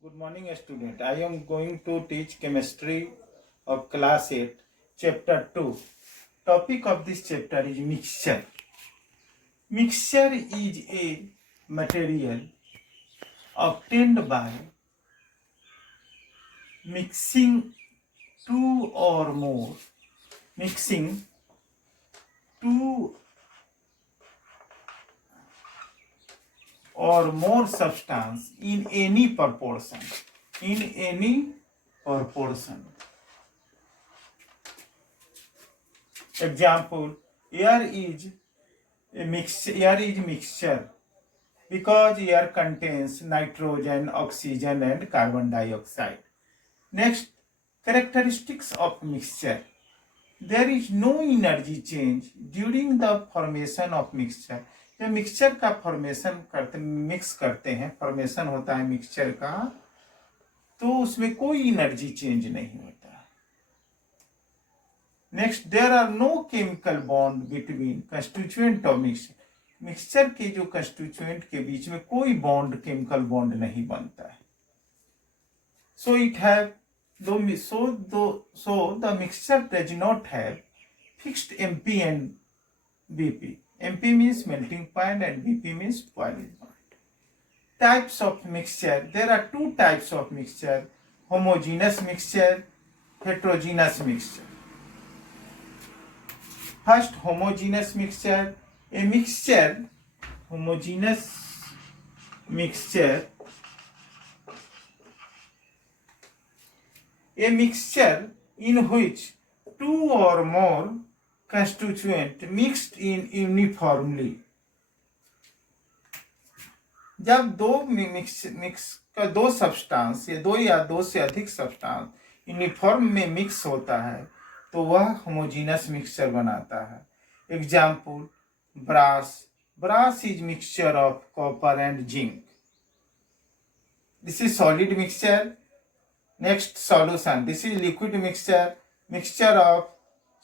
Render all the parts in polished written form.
Good morning, student. I am going to teach chemistry of class 8, chapter 2. Topic of this chapter is mixture. Mixture is a material obtained by mixing two or more substance in any proportion. Example: air is mixture because air contains nitrogen, oxygen, and carbon dioxide. Next, characteristics of mixture. There is no energy change during the formation of mixture. जब मिक्सचर का मिक्स करते हैं, फॉर्मेशन होता है मिक्सचर का, तो उसमें कोई एनर्जी चेंज नहीं होता. Next, there are no chemical bond between constituent of mixture. Mixture के जो कंस्टिट्यूएंट के बीच में कोई बॉन्ड, केमिकल बॉन्ड नहीं बनता है. सो the mixture does not have fixed MP and BP. MP means melting point and BP means boiling point. Types of mixture. There are two types of mixture: homogeneous mixture, heterogeneous mixture. First, homogeneous mixture. Homogeneous mixture. A mixture in which two or more constituent mixed in uniformly. जब दो सब्सटेंस या दो से अधिक substance uniform में मिक्स होता है तो वह होमोजेनस मिक्सचर बनाता है. Example: brass is mixture of copper and zinc. This is solid mixture. Next, solution. This is liquid mixture of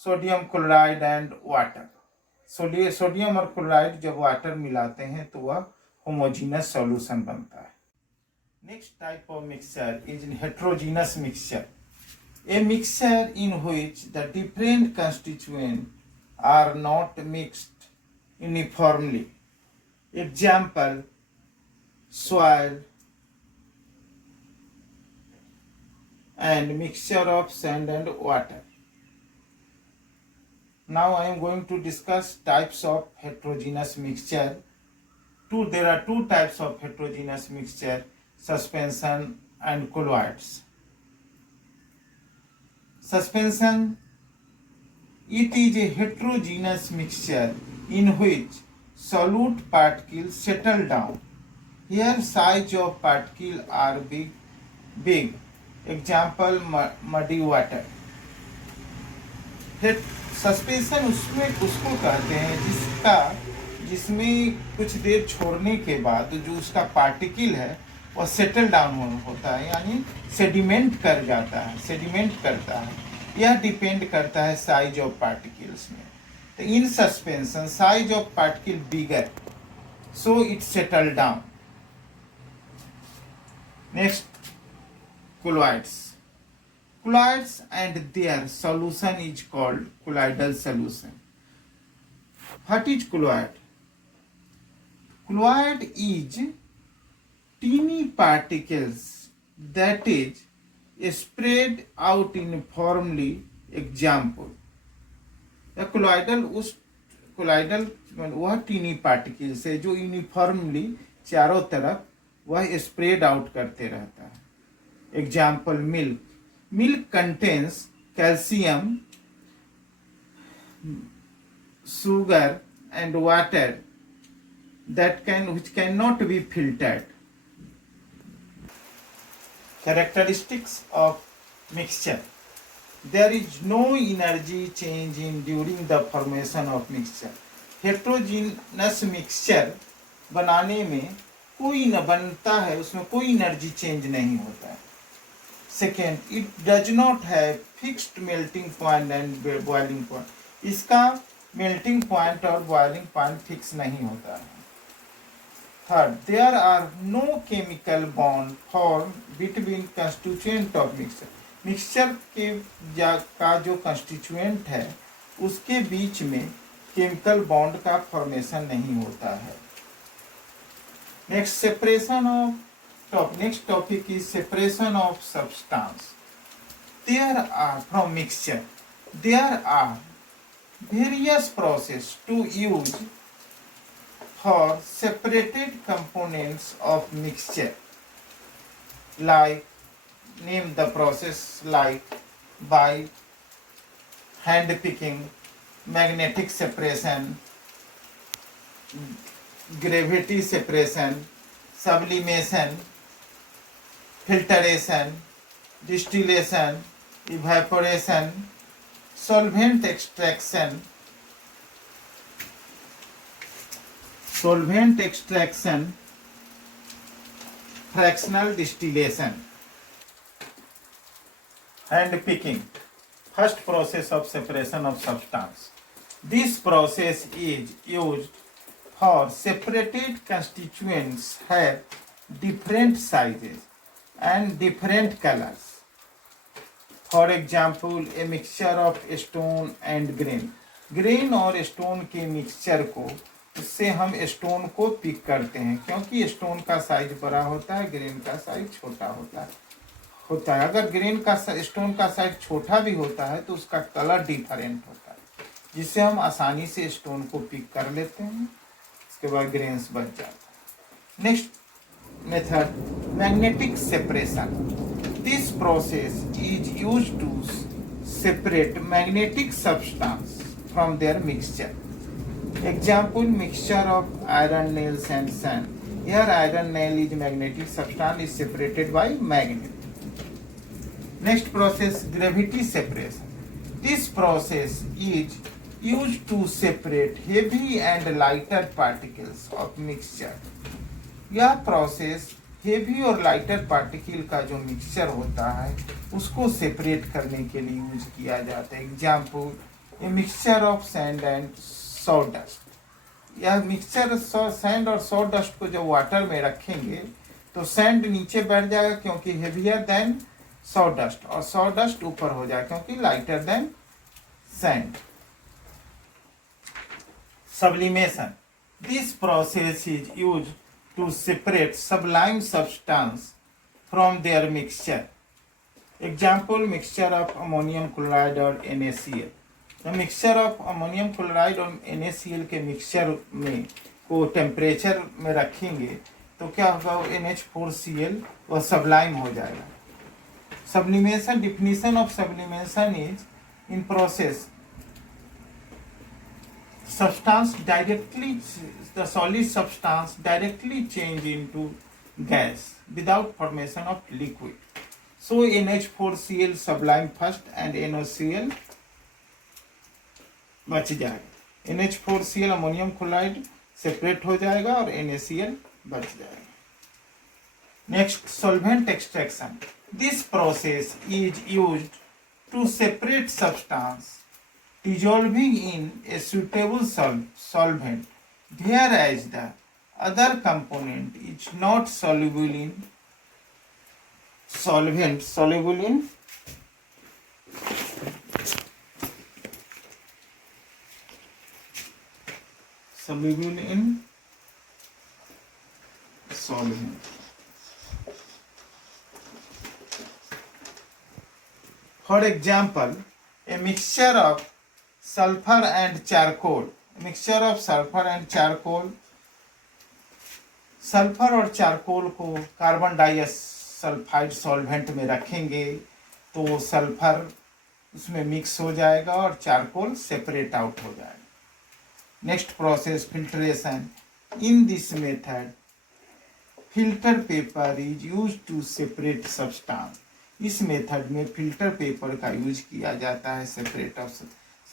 sodium chloride and water. Sodium और क्लोराइड जब वाटर मिलाते हैं तो वह होमोजेनस सॉल्यूशन बनता है. Next type of mixture is heterogeneous mixture. A mixture in which the different constituent are not mixed uniformly. Example: soil and mixture of sand and water. Now I am going to discuss types of heterogeneous mixture. There are two types of heterogeneous mixture: suspension and colloids. Suspension, it is a heterogeneous mixture in which solute particles settle down. Here size of particles are big. Example: muddy water. Suspension उसको कहते हैं जिसमें कुछ देर छोड़ने के बाद जो उसका पार्टिकल है वह सेटल डाउन होता है, यानी सेडिमेंट करता है. यह डिपेंड करता है साइज ऑफ पार्टिकल्स में. तो in suspension size of particle bigger, so it settle down. Next, colloids and their solution is called colloidal solution. What is colloid? Colloid is teeny particles that is spread out uniformly. Example: colloidal वह tiny particles है जो यूनिफॉर्मली चारों तरफ वह spread out करते रहता है. Example: milk contains calcium, sugar and water which cannot be filtered. Characteristics of mixture. There is no energy change during the formation of mixture. Heterogeneous mixture बनाने में कोई न बनता है, उसमें कोई एनर्जी चेंज नहीं होता है. Second, it does not have fixed melting point and boiling point. इसका मेल्टिंग पॉइंट और बॉइलिंग पॉइंट फिक्स नहीं होता है. Third, there are no chemical bond formed between constituent of mixture. Mixture के का जो कंस्टिट्यूएंट है उसके बीच में केमिकल बॉन्ड का फॉर्मेशन नहीं होता है. Next separation of next topic is separation of substance. There are from mixture there are various process to use for separated components of mixture, like name the process, like by hand picking, magnetic separation, gravity separation, sublimation, filtration, distillation, evaporation, solvent extraction, fractional distillation. Hand picking, first process of separation of substance. This process is used for separated constituents have different sizes and different colors. For example, a mixture of stone and grain. Grain और स्टोन के मिक्सचर को उससे हम स्टोन को पिक करते हैं क्योंकि स्टोन का साइज बड़ा होता है, ग्रेन का साइज छोटा होता है. अगर ग्रेन का स्टोन का साइज छोटा भी होता है तो उसका कलर डिफरेंट होता है, जिससे हम आसानी से स्टोन को पिक कर लेते हैं. इसके बाद ग्रेन्स बच जाता है. Next method, magnetic separation. This process is used to separate magnetic substance from their mixture. Example, mixture of iron nails and sand. Here iron nail is magnetic substance is separated by magnet. Next process, gravity separation. This process is used to separate heavy and lighter particles of mixture. यह process heavy और lighter particle का जो मिक्सचर होता है उसको सेपरेट करने के लिए यूज किया जाता है. Example, a mixture of sand and sawdust. यह मिक्सचर सैंड और सॉडस्ट को जब वाटर में रखेंगे तो सैंड नीचे बैठ जाएगा क्योंकि हेवियर देन सॉडस्ट, और सॉडस्ट ऊपर हो जाएगा क्योंकि lighter than sand. Sublimation. This process is used to separate sublime substance from their mixture. Example, mixture of ammonium chloride or NaCl. The mixture of ammonium chloride और NaCl के मिक्सचर में को टेम्परेचर में रखेंगे तो क्या होगा, NH4Cl वह सब्लाइम हो जाएगा. Sublimation. Definition of sublimation is in process substance directly, the solid substance directly change into gas without formation of liquid. So NH4Cl sublime first and NaCl बच जाएगा. NH4Cl अमोनियम क्लोराइड सेपरेट हो जाएगा और NaCl बच जाएगा. Next, solvent extraction. This process is used to separate substance dissolving in a suitable solvent, whereas the other component is not soluble in solvent, soluble in solvent. For example, a mixture of sulfur and charcoal. Mixture of sulfur and charcoal. Sulphur और चारकोल को carbon disulphide solvent में रखेंगे तो सल्फर उसमें मिक्स हो जाएगा और charcoal separate out हो जाएगा. Next process, filtration. In this method filter paper is use to separate substance. इस मेथड में फिल्टर पेपर का यूज किया जाता है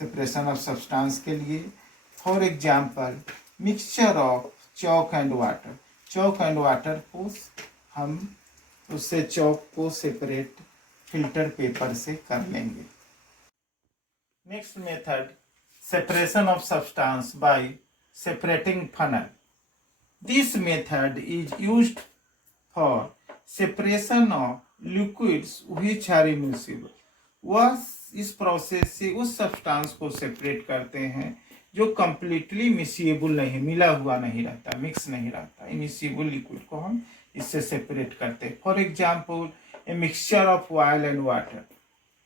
सेपरेशन ऑफ सब्सटेंस के लिए. For example, mixture of chalk and water. Chalk and water को हम उससे चॉक को सेपरेट फिल्टर पेपर से कर लेंगे. Next method, separation of substance by separating funnel. This method is used for separation of liquids which are immiscible. वह इस प्रोसेस से उस सब्सटेंस को सेपरेट करते हैं जो कंप्लीटली मिसिएबल नहीं, मिला हुआ नहीं रहता, मिक्स नहीं रहता। इमिसिएबल लिक्विड को हम इससे सेपरेट करते हैं। For example, a mixture of oil and water.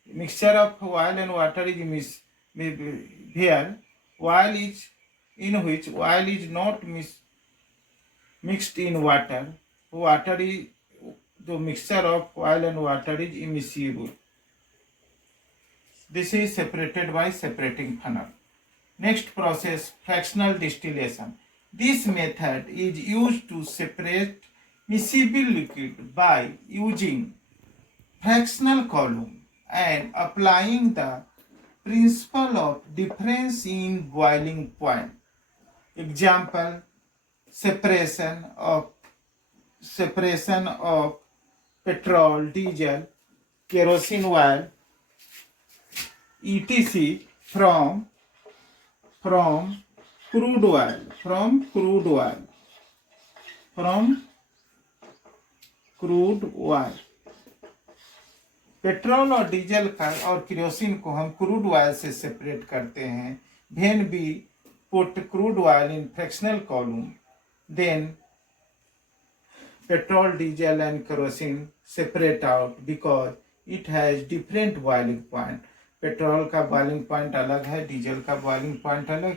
Mixture of oil and water is here. Oil is in which oil is not mixed in water. Water is the mixture of oil and water is immiscible. This is separated by separating funnel. Next process, fractional distillation. This method is used to separate miscible liquid by using fractional column and applying the principle of difference in boiling point. Example, separation of petrol, diesel, kerosene oil, etc. from crude oil. Petrol और डीजल का और केरोसिन को हम crude oil से separate करते हैं। When we put crude oil in fractional column, then petrol, diesel and kerosene separate out because it has different boiling point. Petrol का boiling point अलग है, डीजल का बॉइलिंग पॉइंट अलग,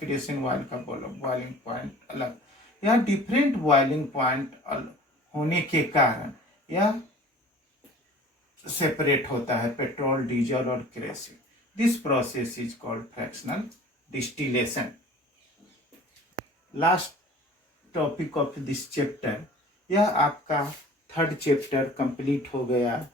केरोसिन ऑयल का boiling point अलग। यह different boiling point होने के कारण यह सेपरेट होता है, पेट्रोल, डीजल और kerosene. This process is called fractional distillation. Last topic of this chapter, यह आपका थर्ड चैप्टर कंप्लीट हो गया।